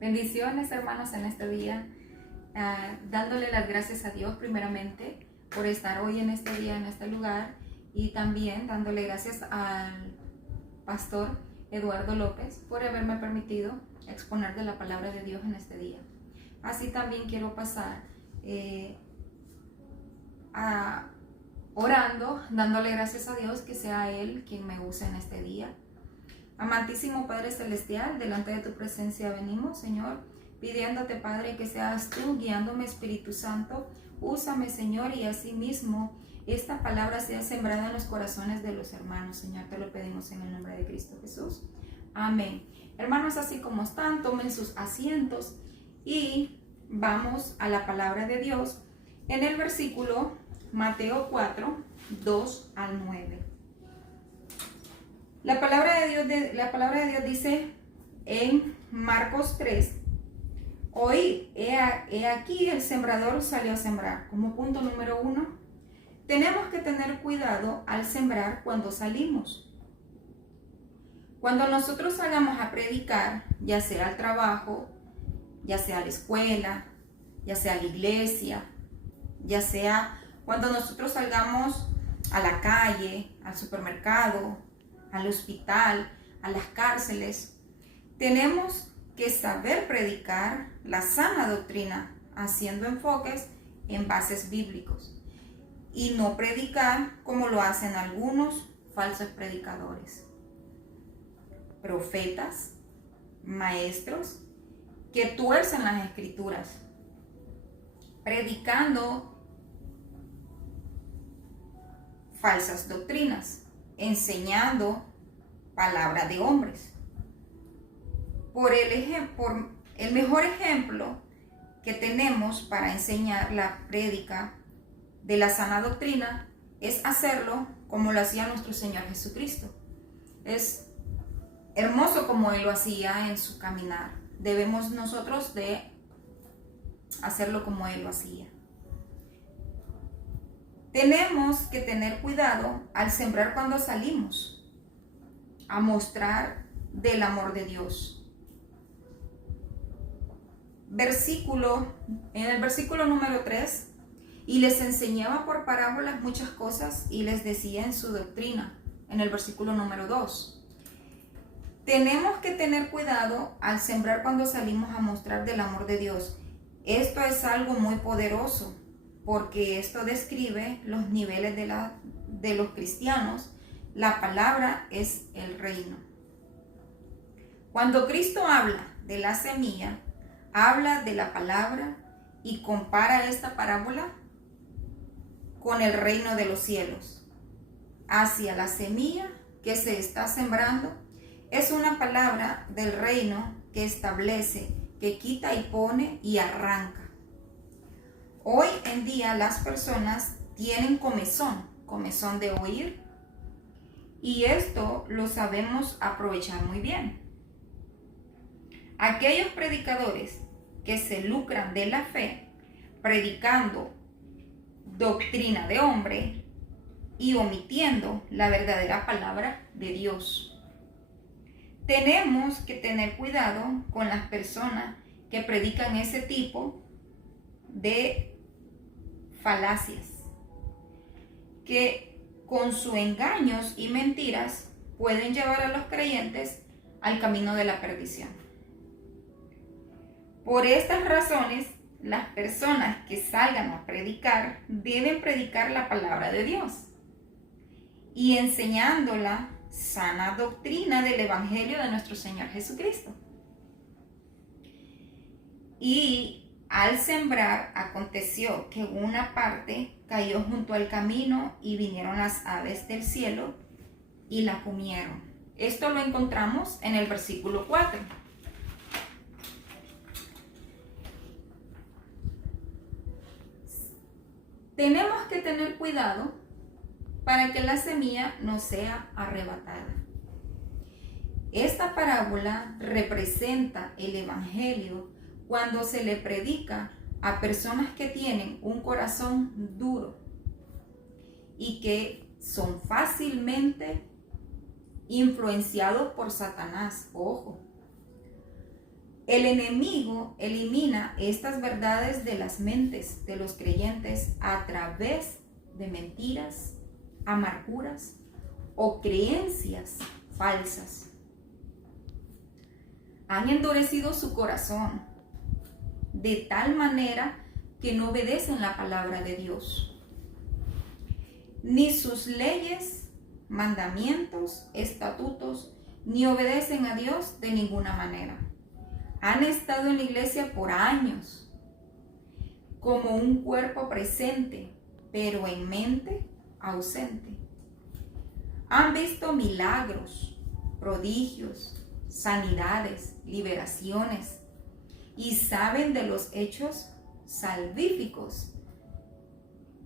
Bendiciones, hermanos, en este día, dándole las gracias a Dios primeramente por estar hoy en este día, en este lugar, y también dándole gracias al pastor Eduardo López por haberme permitido exponer de la palabra de Dios en este día. Así también quiero pasar orando, dándole gracias a Dios que sea Él quien me use en este día. Amantísimo Padre Celestial, delante de tu presencia venimos, Señor, pidiéndote, Padre, que seas tú guiándome, Espíritu Santo. Úsame, Señor, y asimismo esta palabra sea sembrada en los corazones de los hermanos, Señor. Te lo pedimos en el nombre de Cristo Jesús. Amén. Hermanos, así como están, tomen sus asientos y vamos a la palabra de Dios en el versículo Mateo 4, 2 al 9. La palabra de Dios dice en Marcos 3, oíd, he aquí el sembrador salió a sembrar. Como punto número 1, tenemos que tener cuidado al sembrar cuando salimos. Cuando nosotros salgamos a predicar, ya sea al trabajo, ya sea a la escuela, ya sea a la iglesia, ya sea cuando nosotros salgamos a la calle, al supermercado, al hospital, a las cárceles, tenemos que saber predicar la sana doctrina, haciendo enfoques en bases bíblicos y no predicar como lo hacen algunos falsos predicadores, profetas, maestros que tuercen las escrituras, predicando falsas doctrinas, enseñando palabra de hombres. Por el mejor ejemplo que tenemos para enseñar la prédica de la sana doctrina es hacerlo como lo hacía nuestro Señor Jesucristo. Es hermoso como Él lo hacía en su caminar. Debemos nosotros de hacerlo como Él lo hacía. Tenemos que tener cuidado al sembrar cuando salimos a mostrar del amor de Dios. En el versículo número 3, y les enseñaba por parábolas muchas cosas y les decía en su doctrina, en el versículo número 2. Tenemos que tener cuidado al sembrar cuando salimos a mostrar del amor de Dios. Esto es algo muy poderoso, porque esto describe los niveles de los cristianos. La palabra es el reino. Cuando Cristo habla de la semilla, habla de la palabra y compara esta parábola con el reino de los cielos. Hacia la semilla que se está sembrando es una palabra del reino que establece, que quita y pone y arranca. Hoy en día las personas tienen comezón de oír, y esto lo sabemos aprovechar muy bien. Aquellos predicadores que se lucran de la fe, predicando doctrina de hombre y omitiendo la verdadera palabra de Dios. Tenemos que tener cuidado con las personas que predican ese tipo de falacias, que con sus engaños y mentiras pueden llevar a los creyentes al camino de la perdición. Por estas razones, las personas que salgan a predicar deben predicar la palabra de Dios y enseñando la sana doctrina del Evangelio de nuestro Señor Jesucristo. Y al sembrar, aconteció que una parte cayó junto al camino y vinieron las aves del cielo y la comieron. Esto lo encontramos en el versículo 4. Tenemos que tener cuidado para que la semilla no sea arrebatada. Esta parábola representa el Evangelio cuando se le predica a personas que tienen un corazón duro y que son fácilmente influenciados por Satanás. Ojo, El enemigo elimina estas verdades de las mentes de los creyentes a través de mentiras, amarguras o creencias falsas. Han endurecido su corazón de tal manera que no obedecen la palabra de Dios, ni sus leyes, mandamientos, estatutos, ni obedecen a Dios de ninguna manera. Han estado en la iglesia por años, como un cuerpo presente, pero en mente ausente. Han visto milagros, prodigios, sanidades, liberaciones, y saben de los hechos salvíficos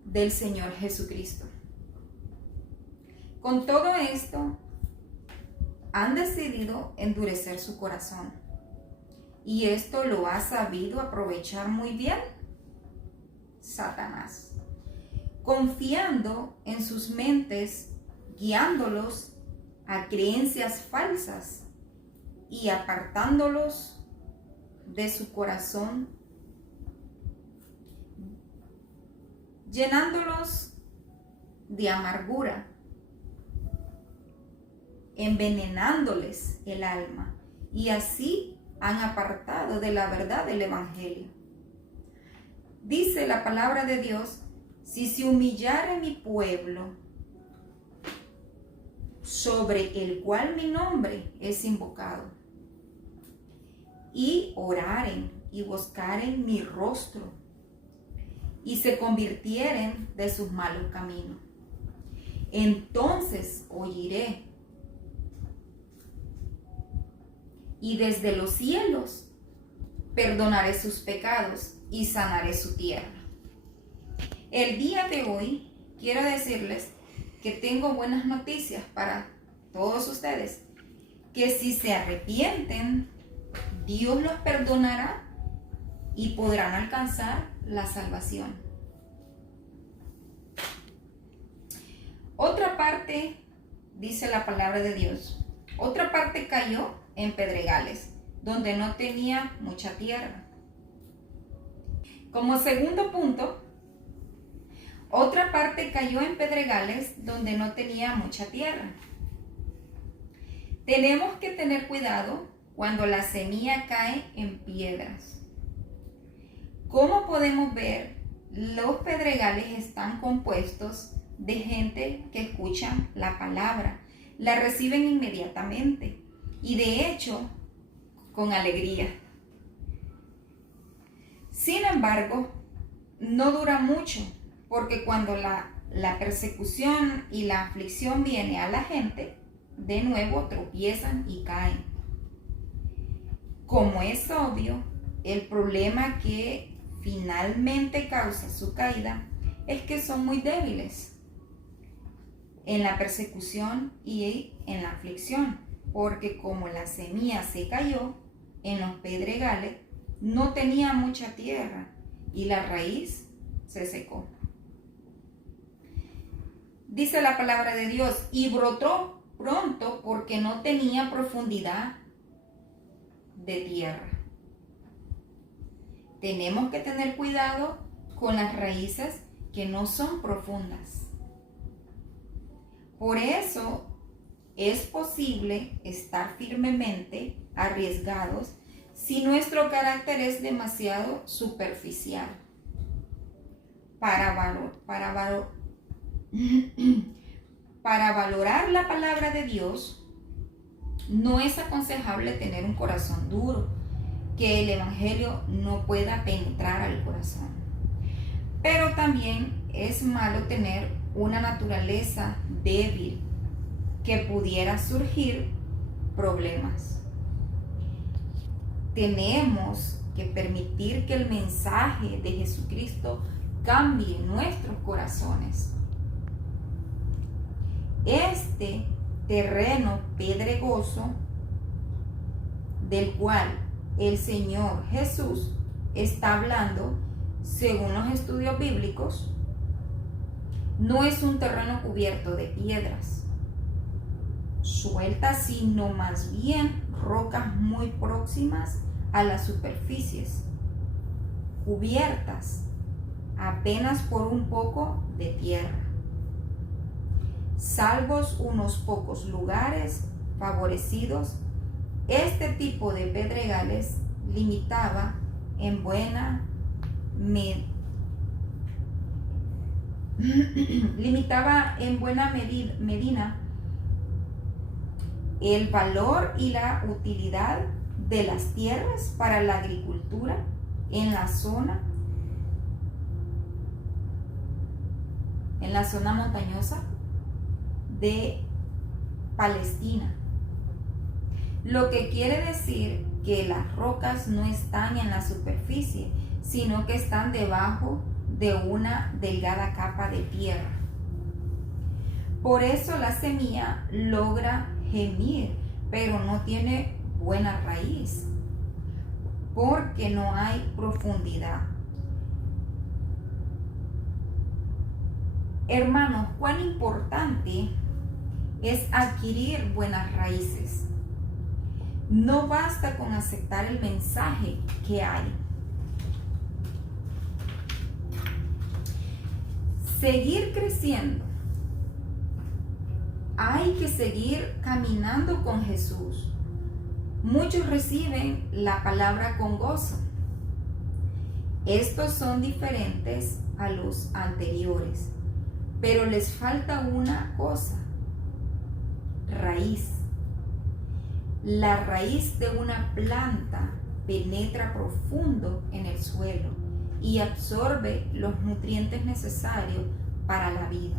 del Señor Jesucristo. Con todo esto, han decidido endurecer su corazón. Y esto lo ha sabido aprovechar muy bien Satanás, confiando en sus mentes, guiándolos a creencias falsas y apartándolos de su corazón, llenándolos de amargura, envenenándoles el alma, y así han apartado de la verdad del Evangelio. Dice la palabra de Dios: si se humillare mi pueblo, sobre el cual mi nombre es invocado, y oraren y buscaren mi rostro, y se convirtieren de sus malos caminos, entonces oiré, y desde los cielos perdonaré sus pecados y sanaré su tierra. El día de hoy quiero decirles que tengo buenas noticias para todos ustedes, que si se arrepienten, Dios los perdonará y podrán alcanzar la salvación. Otra parte, dice la palabra de Dios, otra parte cayó en pedregales, donde no tenía mucha tierra. Como segundo punto, otra parte cayó en pedregales donde no tenía mucha tierra. Tenemos que tener cuidado cuando la semilla cae en piedras. Como podemos ver, los pedregales están compuestos de gente que escuchan la palabra, la reciben inmediatamente y de hecho con alegría. Sin embargo, no dura mucho, porque cuando la persecución y la aflicción viene a la gente, de nuevo tropiezan y caen. Como es obvio, el problema que finalmente causa su caída es que son muy débiles en la persecución y en la aflicción, porque como la semilla se cayó en los pedregales, no tenía mucha tierra y la raíz se secó. Dice la palabra de Dios: y brotó pronto porque no tenía profundidad de tierra. Tenemos que tener cuidado con las raíces que no son profundas. Por eso es posible estar firmemente arriesgados si nuestro carácter es demasiado superficial. Para valorar la palabra de Dios, no es aconsejable tener un corazón duro, que el Evangelio no pueda penetrar al corazón. Pero también es malo tener una naturaleza débil, que pudiera surgir problemas. Tenemos que permitir que el mensaje de Jesucristo cambie nuestros corazones. Este terreno pedregoso del cual el Señor Jesús está hablando, según los estudios bíblicos, no es un terreno cubierto de piedras sueltas, sino más bien rocas muy próximas a las superficies, cubiertas apenas por un poco de tierra, salvos unos pocos lugares favorecidos. Este tipo de pedregales limitaba en buena medida el valor y la utilidad de las tierras para la agricultura en la zona montañosa de Palestina. Lo que quiere decir que las rocas no están en la superficie, sino que están debajo de una delgada capa de tierra. Por eso la semilla logra gemir, pero no tiene buena raíz, porque no hay profundidad. Hermanos, cuán importante es adquirir buenas raíces. No basta con aceptar el mensaje que hay. Seguir creciendo. Hay que seguir caminando con Jesús. Muchos reciben la palabra con gozo. Estos son diferentes a los anteriores, pero les falta una cosa: raíz. La raíz de una planta penetra profundo en el suelo y absorbe los nutrientes necesarios para la vida.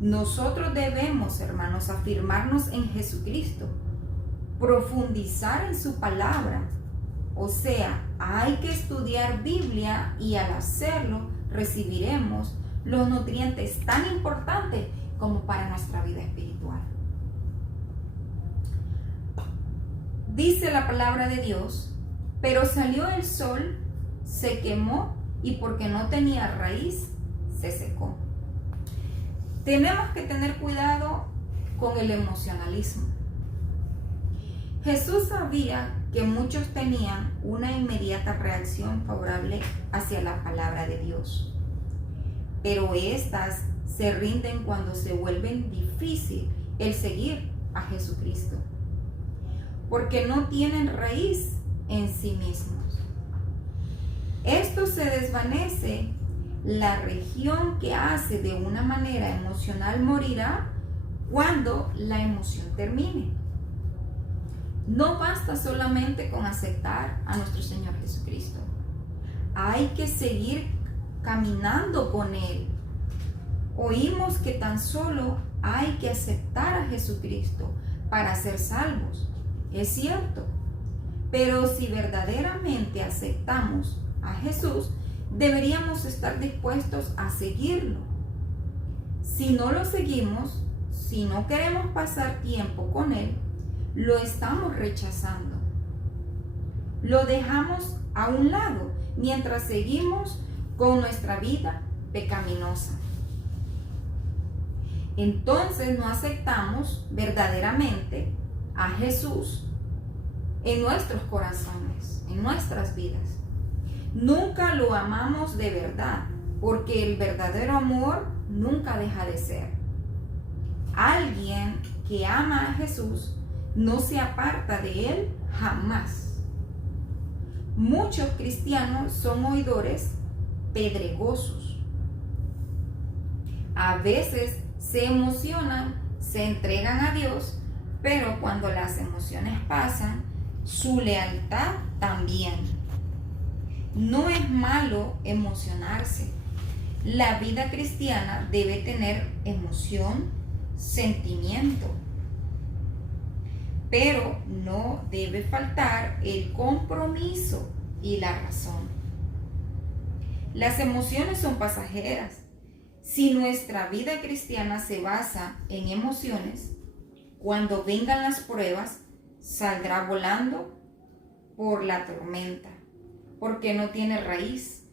Nosotros debemos, hermanos, afirmarnos en Jesucristo, profundizar en su palabra. O sea, hay que estudiar Biblia y al hacerlo recibiremos los nutrientes tan importantes como para nuestra vida espiritual. Dice la palabra de Dios: pero salió el sol, se quemó y porque no tenía raíz, se secó. Tenemos que tener cuidado con el emocionalismo. Jesús sabía que muchos tenían una inmediata reacción favorable hacia la palabra de Dios, pero estas se rinden cuando se vuelve difícil el seguir a Jesucristo, porque no tienen raíz en sí mismos. Esto se desvanece. La región que hace de una manera emocional morirá cuando la emoción termine. No basta solamente con aceptar a nuestro Señor Jesucristo. Hay que seguir caminando con Él. Oímos que tan solo hay que aceptar a Jesucristo para ser salvos. Es cierto, pero si verdaderamente aceptamos a Jesús, deberíamos estar dispuestos a seguirlo. Si no lo seguimos, si no queremos pasar tiempo con Él, lo estamos rechazando. Lo dejamos a un lado mientras seguimos con nuestra vida pecaminosa. Entonces no aceptamos verdaderamente a Jesús en nuestros corazones, en nuestras vidas. Nunca lo amamos de verdad, porque el verdadero amor nunca deja de ser. Alguien que ama a Jesús no se aparta de Él jamás. Muchos cristianos son oidores pedregosos. A veces se emocionan, se entregan a Dios, pero cuando las emociones pasan, su lealtad también. No es malo emocionarse. La vida cristiana debe tener emoción, sentimiento, pero no debe faltar el compromiso y la razón. Las emociones son pasajeras. Si nuestra vida cristiana se basa en emociones, cuando vengan las pruebas, saldrá volando por la tormenta, porque no tiene raíz.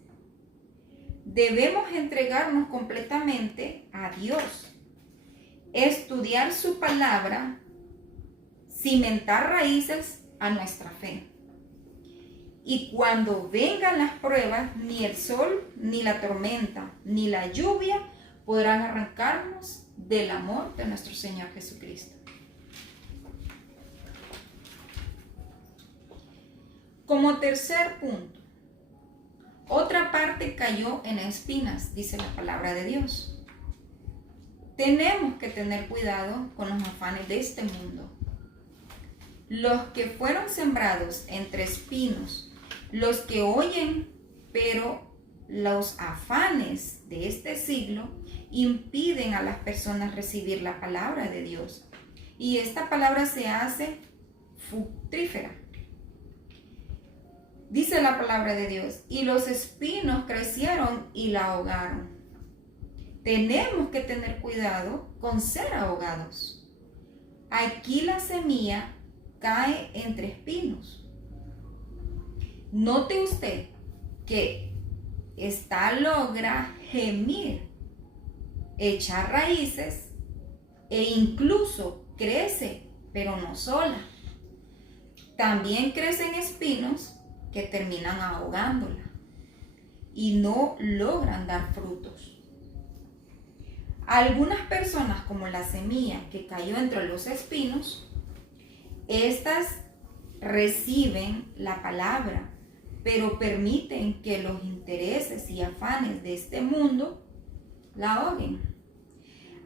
Debemos entregarnos completamente a Dios, estudiar su palabra, cimentar raíces a nuestra fe. Y cuando vengan las pruebas, ni el sol, ni la tormenta, ni la lluvia podrán arrancarnos del amor de nuestro Señor Jesucristo. Como tercer punto, otra parte cayó en espinas, dice la palabra de Dios. Tenemos que tener cuidado con los afanes de este mundo. Los que fueron sembrados entre espinos, los que oyen, pero los afanes de este siglo impiden a las personas recibir la palabra de Dios. Y esta palabra se hace fructífera. Dice la palabra de Dios, y los espinos crecieron y la ahogaron. Tenemos que tener cuidado con ser ahogados. Aquí la semilla cae entre espinos. Note usted que esta logra gemir, echar raíces e incluso crece, pero no sola. También crecen espinos que terminan ahogándola y no logran dar frutos. Algunas personas, como la semilla que cayó entre los espinos, estas reciben la palabra, pero permiten que los intereses y afanes de este mundo la ahoguen.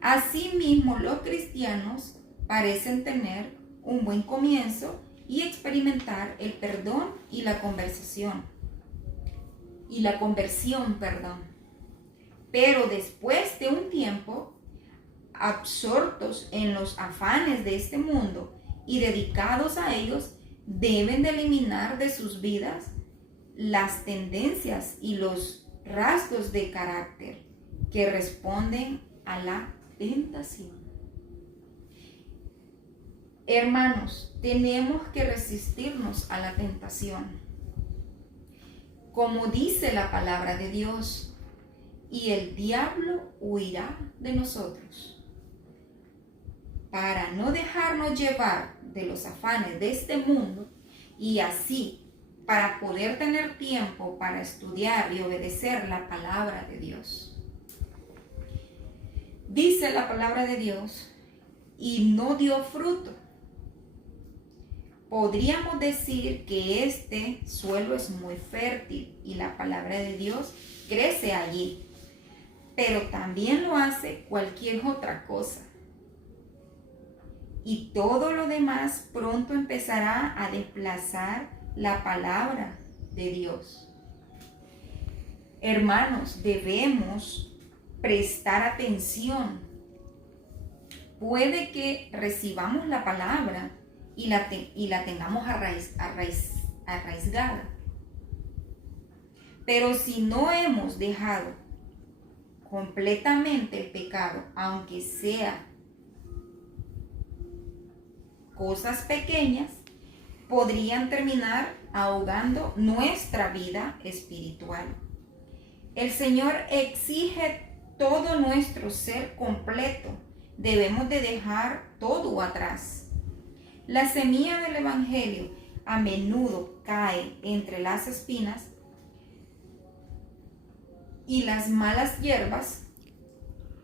Asimismo, los cristianos parecen tener un buen comienzo y experimentar el perdón y la conversión. Pero después de un tiempo, absortos en los afanes de este mundo y dedicados a ellos, deben de eliminar de sus vidas las tendencias y los rasgos de carácter que responden a la tentación. Hermanos, tenemos que resistirnos a la tentación. Como dice la palabra de Dios, y el diablo huirá de nosotros. Para no dejarnos llevar de los afanes de este mundo y así para poder tener tiempo para estudiar y obedecer la palabra de Dios. Dice la palabra de Dios, y no dio fruto. Podríamos decir que este suelo es muy fértil y la palabra de Dios crece allí, pero también lo hace cualquier otra cosa. Y todo lo demás pronto empezará a desplazar la palabra de Dios. Hermanos, debemos prestar atención. Puede que recibamos la palabra y la tengamos arraigada. Pero si no hemos dejado completamente el pecado, aunque sea cosas pequeñas, podrían terminar ahogando nuestra vida espiritual. El Señor exige todo nuestro ser completo. Debemos de dejar todo atrás. La semilla del Evangelio a menudo cae entre las espinas y las malas hierbas,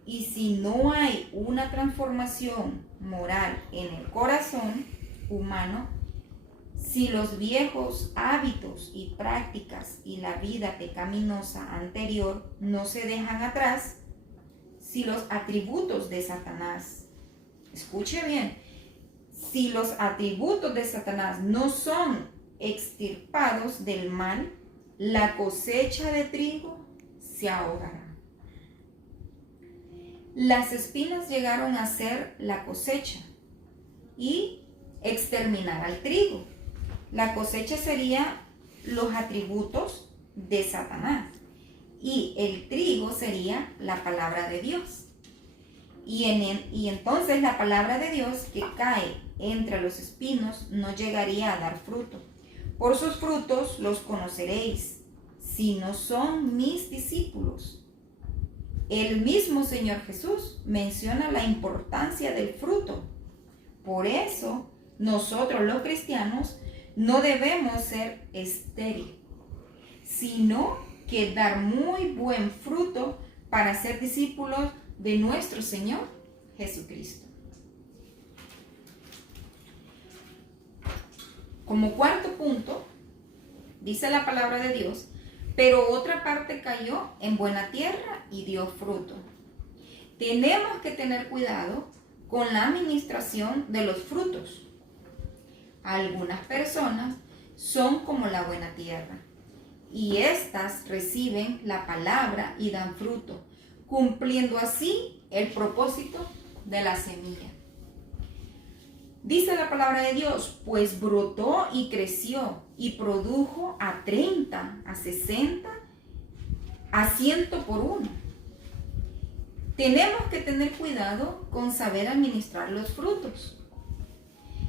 y si no hay una transformación moral en el corazón humano, si los viejos hábitos y prácticas y la vida pecaminosa anterior no se dejan atrás, si los atributos de Satanás, escuche bien, si los atributos de Satanás no son extirpados del mal, la cosecha de trigo se ahogará. Las espinas llegaron a ser la cosecha y exterminar al trigo. La cosecha sería los atributos de Satanás y el trigo sería la palabra de Dios. Y entonces la palabra de Dios que cae entre los espinos no llegaría a dar fruto. Por sus frutos los conoceréis, si no son mis discípulos. El mismo Señor Jesús menciona la importancia del fruto. Por eso nosotros los cristianos No debemos ser estériles, sino que dar muy buen fruto para ser discípulos de nuestro Señor Jesucristo. Como cuarto punto, dice la palabra de Dios, pero otra parte cayó en buena tierra y dio fruto. Tenemos que tener cuidado con la administración de los frutos. Algunas personas son como la buena tierra, y éstas reciben la palabra y dan fruto, cumpliendo así el propósito de la semilla. Dice la palabra de Dios, pues brotó y creció y produjo a 30, a 60, a 100 por uno. Tenemos que tener cuidado con saber administrar los frutos.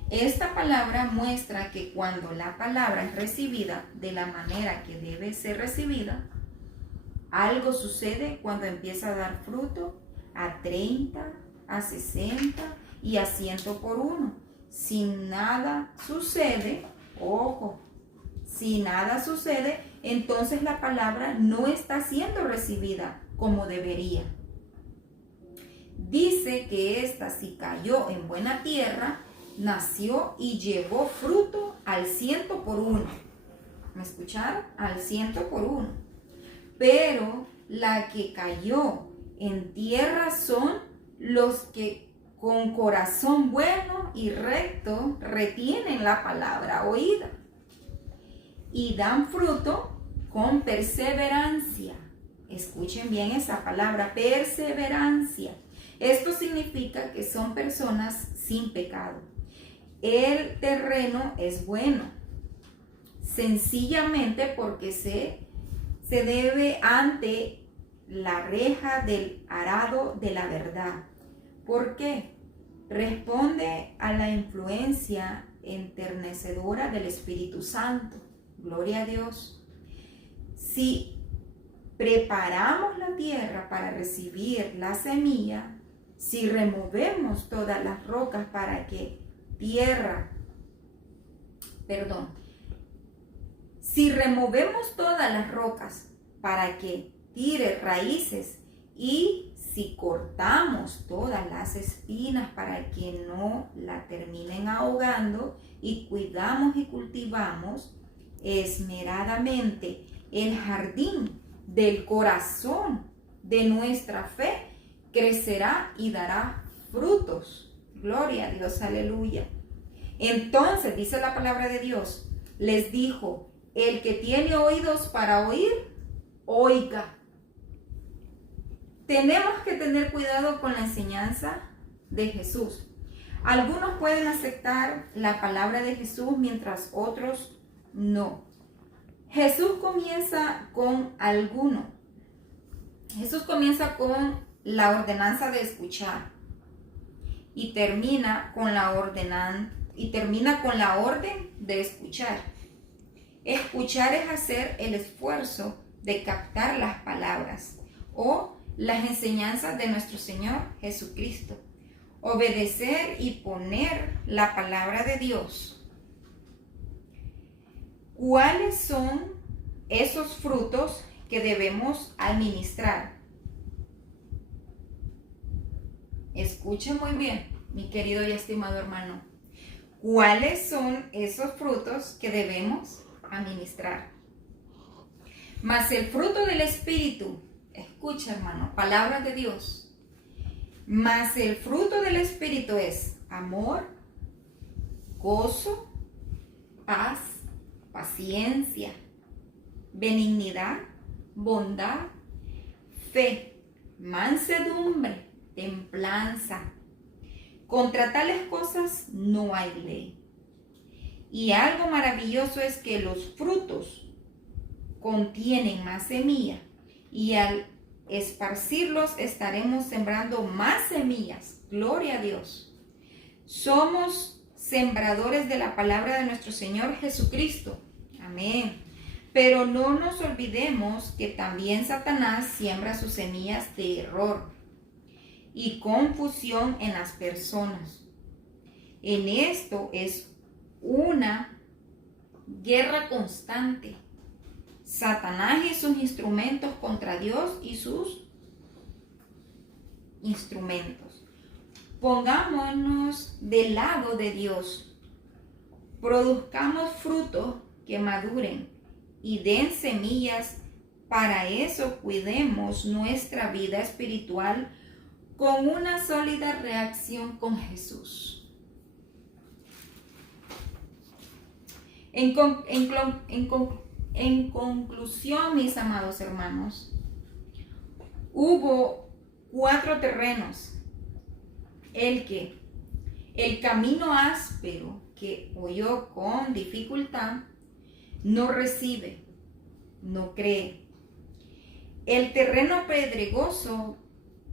Esta palabra muestra que cuando la palabra es recibida de la manera que debe ser recibida, algo sucede cuando empieza a dar fruto a 30, a 60 y a 100 por uno. Si nada sucede, ojo, si nada sucede, entonces la palabra no está siendo recibida como debería. Dice que esta, si cayó en buena tierra, nació y llevó fruto al 100 por uno. ¿Me escucharon? Al 100 por uno. Pero la que cayó en tierra son los que con corazón bueno y recto retienen la palabra oída y dan fruto con perseverancia. Escuchen bien esa palabra, perseverancia. Esto significa que son personas sin pecado. El terreno es bueno, sencillamente porque se debe ante la reja del arado de la verdad. ¿Por qué? Responde a la influencia enternecedora del Espíritu Santo. Gloria a Dios. Si preparamos la tierra para recibir la semilla, si removemos todas las rocas para que si removemos todas las rocas para que tire raíces y si cortamos todas las espinas para que no la terminen ahogando y cuidamos y cultivamos esmeradamente el jardín del corazón de nuestra fe, crecerá y dará frutos. Gloria a Dios, aleluya. Entonces, dice la palabra de Dios, les dijo, el que tiene oídos para oír, oiga. Tenemos que tener cuidado con la enseñanza de Jesús. Algunos pueden aceptar la palabra de Jesús mientras otros no. Jesús comienza con Jesús comienza con la ordenanza de escuchar y termina con la orden de escuchar. Escuchar es hacer el esfuerzo de captar las palabras o las enseñanzas de nuestro Señor Jesucristo. Obedecer y poner la palabra de Dios. ¿Cuáles son esos frutos que debemos administrar? Escuchen muy bien, mi querido y estimado hermano. ¿Cuáles son esos frutos que debemos administrar? Mas el fruto del Espíritu, escucha hermano, palabras de Dios. Mas el fruto del Espíritu es amor, gozo, paz, paciencia, benignidad, bondad, fe, mansedumbre, templanza. Contra tales cosas no hay ley. Y algo maravilloso es que los frutos contienen más semilla y al esparcirlos estaremos sembrando más semillas. Gloria a Dios. Somos sembradores de la palabra de nuestro Señor Jesucristo. Amén. Pero no nos olvidemos que también Satanás siembra sus semillas de error y confusión en las personas. En esto es una guerra constante. Satanás y sus instrumentos contra Dios y sus instrumentos. Pongámonos del lado de Dios. Produzcamos frutos que maduren y den semillas. Para eso cuidemos nuestra vida espiritual con una sólida reacción con Jesús. En conclusión, mis amados hermanos, hubo 4 terrenos. El camino áspero que oyó con dificultad, no recibe, no cree. El terreno pedregoso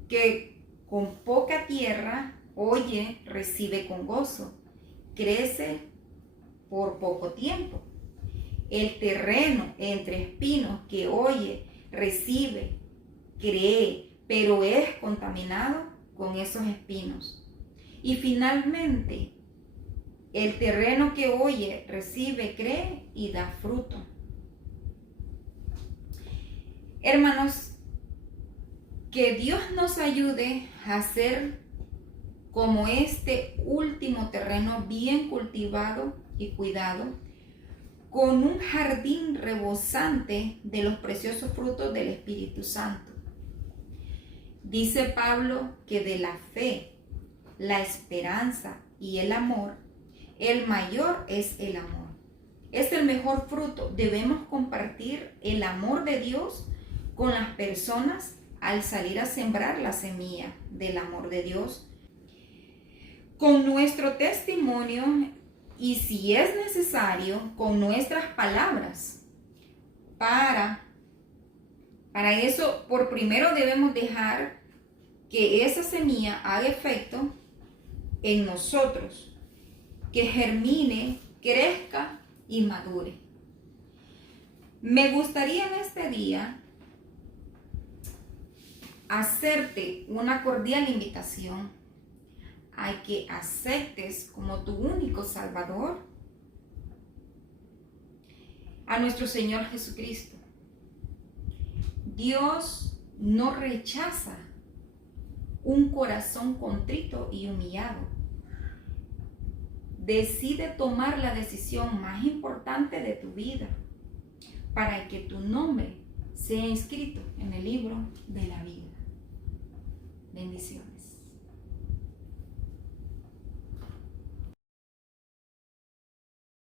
que con poca tierra oye, recibe con gozo, crece por poco tiempo. El terreno entre espinos que oye, recibe, cree, pero es contaminado con esos espinos. Y finalmente, el terreno que oye, recibe, cree y da fruto. Hermanos, que Dios nos ayude a ser como este último terreno bien cultivado y cuidado, con un jardín rebosante de los preciosos frutos del Espíritu Santo. Dice Pablo que de la fe, la esperanza y el amor, el mayor es el amor. Es el mejor fruto. Debemos compartir el amor de Dios con las personas al salir a sembrar la semilla del amor de Dios. Con nuestro testimonio y, si es necesario, con nuestras palabras. Para eso, por primero debemos dejar que esa semilla haga efecto en nosotros, que germine, crezca y madure. Me gustaría en este día hacerte una cordial invitación a que aceptes como tu único Salvador a nuestro Señor Jesucristo. Dios no rechaza un corazón contrito y humillado. Decide tomar la decisión más importante de tu vida para que tu nombre sea inscrito en el libro de la vida. Bendiciones.